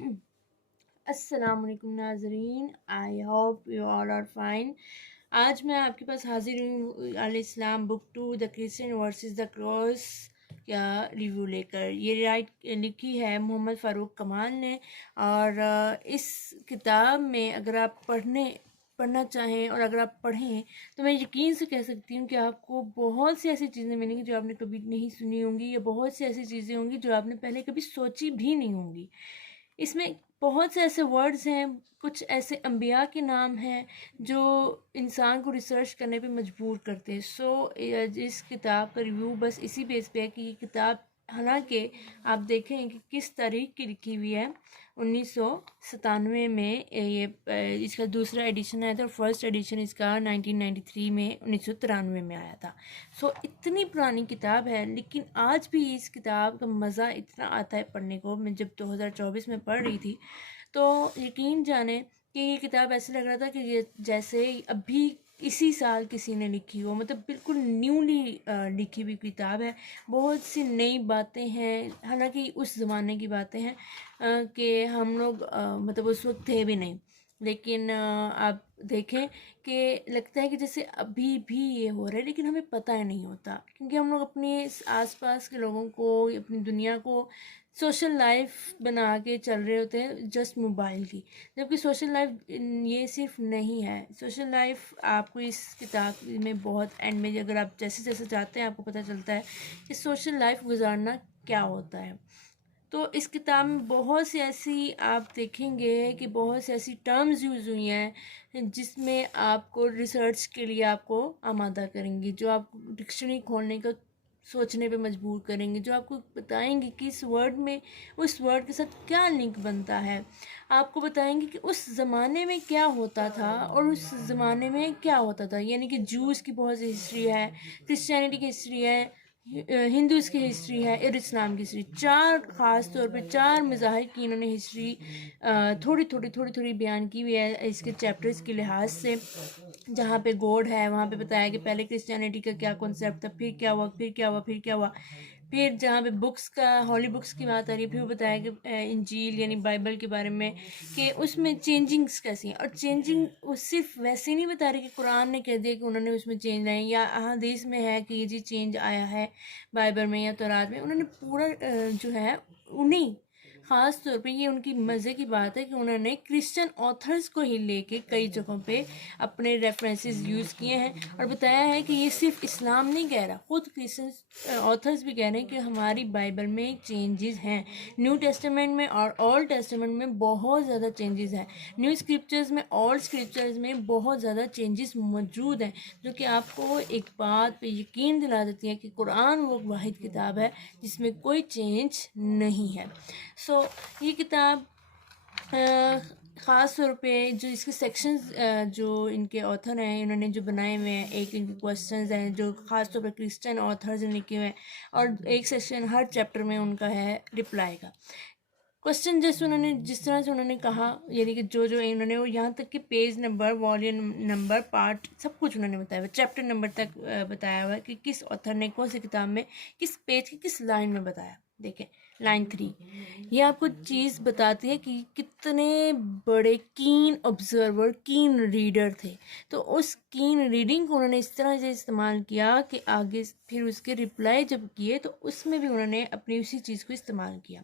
अस्सलाम वालेकुम नाज़रीन, I hope you all are fine. आज मैं आपके पास हाजिर हूँ अल-इस्लाम book 2 the Christian versus the cross का रिव्यू लेकर। ये लिखी है मोहम्मद फ़ारूक कमाल ने। और इस किताब में अगर आप पढ़ना चाहें और अगर आप पढ़ें तो मैं यकीन से कह सकती हूँ कि आपको बहुत सी ऐसी चीज़ें मिलेंगी जो आपने कभी नहीं सुनी होंगी, या बहुत सी ऐसी चीज़ें होंगी जो आपने पहले कभी सोची भी नहीं होंगी। इसमें बहुत से ऐसे वर्ड्स हैं, कुछ ऐसे अंबिया के नाम हैं जो इंसान को रिसर्च करने पे मजबूर करते हैं। इस किताब का रिव्यू बस इसी बेस पे है कि ये किताब, हालांकि आप देखें कि किस तारीख की लिखी हुई है, 1997 में ये इसका दूसरा एडिशन आया था, और फर्स्ट एडिशन इसका 1993 में 1993 में आया था। इतनी पुरानी किताब है, लेकिन आज भी इस किताब का मज़ा इतना आता है पढ़ने को। मैं जब 2024 में पढ़ रही थी तो यकीन जाने कि ये किताब ऐसे लग रहा था कि ये जैसे अभी इसी साल किसी ने लिखी हो, मतलब बिल्कुल न्यूली लिखी हुई किताब है। बहुत सी नई बातें हैं, हालांकि उस ज़माने की बातें हैं कि हम लोग मतलब उस वक्त थे भी नहीं, लेकिन आप देखें कि लगता है कि जैसे अभी भी ये हो रहा है, लेकिन हमें पता ही नहीं होता, क्योंकि हम लोग अपने आसपास के लोगों को, अपनी दुनिया को सोशल लाइफ बना के चल रहे होते हैं, जस्ट मोबाइल की। जबकि सोशल लाइफ ये सिर्फ नहीं है। सोशल लाइफ आपको इस किताब में बहुत एंड में, अगर आप जैसे जैसे जाते हैं आपको पता चलता है कि सोशल लाइफ गुजारना क्या होता है। तो इस किताब में बहुत सी ऐसी आप देखेंगे कि बहुत सी ऐसी टर्म्स यूज़ हुई हैं जिसमें आपको रिसर्च के लिए आपको आमादा करेंगी, जो आपको डिक्शनरी खोलने का सोचने पे मजबूर करेंगे, जो आपको बताएंगे कि इस वर्ड में उस वर्ड के साथ क्या लिंक बनता है। आपको बताएंगे कि उस ज़माने में क्या होता था और उस ज़माने में क्या होता था। यानी कि जूस की बहुत सी हिस्ट्री है, क्रिश्चियनिटी की हिस्ट्री है, हिंदूज़ की हिस्ट्री है और इस्लाम की हिस्ट्री। चार ख़ास तौर पे चार मज़ाहिब की इन्होंने हिस्ट्री थोड़ी बयान की हुई है इसके चैप्टर्स के लिहाज से। जहाँ पे गॉड है वहाँ पे बताया कि पहले क्रिश्चियनिटी का क्या कॉन्सेप्ट था, फिर क्या हुआ, फिर क्या हुआ, फिर क्या हुआ। फिर जहाँ पे बुक्स का, हॉली बुक्स की बात आ रही है, फिर वो बताया कि इंजील यानी बाइबल के बारे में, कि उसमें चेंजिंग्स कैसी हैं। और चेंजिंग वो सिर्फ वैसे नहीं बता रहे कि कुरान ने कह दिया कि उन्होंने उसमें चेंज लाए, या अहादीस में है कि ये जी चेंज आया है बाइबल में या तौरात में। उन्होंने पूरा जो है उन्हीं ख़ास तौर पे, ये उनकी मज़े की बात है कि उन्होंने क्रिश्चियन ऑथर्स को ही लेके कई जगहों पे अपने रेफरेंसेस यूज़ किए हैं और बताया है कि ये सिर्फ इस्लाम नहीं कह रहा, ख़ुद क्रिश्चियन ऑथर्स भी कह रहे हैं कि हमारी बाइबल में चेंजेस हैं। न्यू टेस्टामेंट में और ओल्ड टेस्टामेंट में बहुत ज़्यादा चेंजेस हैं। न्यू स्क्रिप्चर्स में, ओल्ड स्क्रिप्चर्स में बहुत ज़्यादा चेंजेस मौजूद हैं, जो कि आपको एक बात पे यकीन दिला देती है कि कुरान वो वाहिद किताब है जिसमें कोई चेंज नहीं है। ये किताब ख़ास तौर पे जो इसके सेक्शंस, जो इनके ऑथर हैं इन्होंने जो बनाए हुए हैं, एक इनके क्वेश्चंस हैं जो ख़ास तौर पे क्रिश्चियन ऑथर्स ने लिखे हुए हैं, और एक सेक्शन हर चैप्टर में उनका है रिप्लाई का। क्वेश्चन जैसे उन्होंने जिस तरह से उन्होंने कहा, यानी कि जो जो इन्होंने, वो यहाँ तक कि page number, volume number, part, सब कुछ उन्होंने बताया हुआ, चैप्टर नंबर तक बताया हुआ है कि किस ऑथर ने कौन सी किताब में किस पेज की किस लाइन में बताया। देखें लाइन 3, ये आपको चीज़ बताती है कि कितने बड़े कीन ऑब्जर्वर, कीन रीडर थे। तो उस कीन रीडिंग को उन्होंने इस तरह से इस्तेमाल किया कि आगे फिर उसके रिप्लाई जब किए तो उसमें भी उन्होंने अपनी उसी चीज़ को इस्तेमाल किया।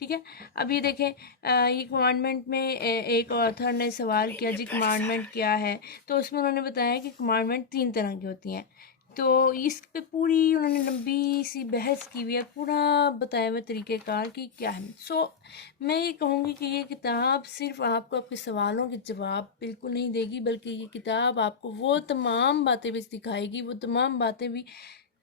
ठीक है, अब ये देखें, ये कमांडमेंट में एक ऑथर ने सवाल किया जी कमांडमेंट क्या है, तो उसमें उन्होंने बताया कि कमांडमेंट 3 तरह की होती हैं। तो इस पे पूरी उन्होंने लंबी सी बहस की हुई है, पूरा बताया हुआ तरीक़ेकार कि क्या है। मैं ये कहूँगी कि ये किताब सिर्फ आपको आपके सवालों के जवाब बिल्कुल नहीं देगी, बल्कि ये किताब आपको वो तमाम बातें भी सिखाएगी, वो तमाम बातें भी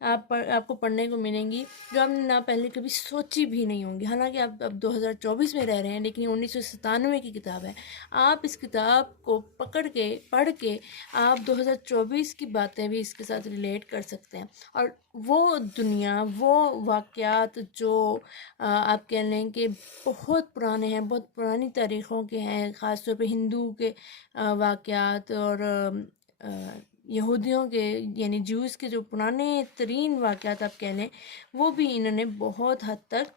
आपको पढ़ने को मिलेंगी जो आपने ना पहले कभी सोची भी नहीं होंगी। हालांकि आप अब 2024 में रह रहे हैं, लेकिन 1997 की किताब है। आप इस किताब को पकड़ के पढ़ के आप 2024 की बातें भी इसके साथ रिलेट कर सकते हैं, और वो दुनिया, वो वाक़यात जो आप कह लें कि बहुत पुराने हैं, बहुत पुरानी तारीख़ों के हैं, ख़ास तौर पे हिंदू के वाक़यात और यहूदियों के यानी जूस के जो पुराने तरीन वाक़यात आप कह लें, वो भी इन्होंने बहुत हद तक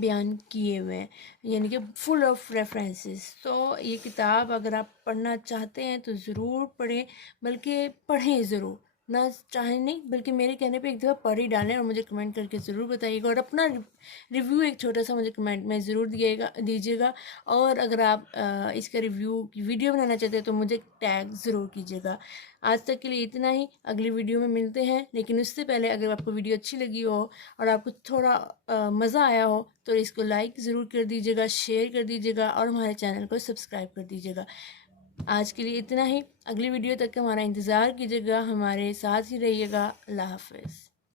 بیان کیے ہوئے ہیں، یعنی کہ فل آف ریفرنسز۔ تو یہ کتاب اگر آپ پڑھنا چاہتے ہیں تو ضرور پڑھیں، بلکہ پڑھیں ضرور، نہ چاہیں نہیں بلکہ میرے کہنے پہ ایک دفعہ پڑھ ہی ڈالیں، اور مجھے کمنٹ کر کے ضرور بتائیے گا، اور اپنا ریویو ایک چھوٹا سا مجھے کمنٹ میں ضرور دیجیے گا، اور اگر آپ اس کا ریویو کی ویڈیو بنانا چاہتے ہیں تو مجھے ٹیگ ضرور کیجیے گا۔ آج تک کے لیے اتنا ہی، اگلی ویڈیو میں ملتے ہیں، لیکن اس سے پہلے اگر آپ کو ویڈیو اچھی لگی ہو اور آپ کو تھوڑا مزہ آیا ہو تو اس کو لائک ضرور کر دیجیے گا، شیئر کر دیجیے گا، اور ہمارے چینل کو سبسکرائب کر دیجیے گا۔ آج کے لیے اتنا ہی، اگلی ویڈیو تک ہمارا انتظار کیجیے گا، ہمارے ساتھ ہی رہیے گا۔ اللہ حافظ۔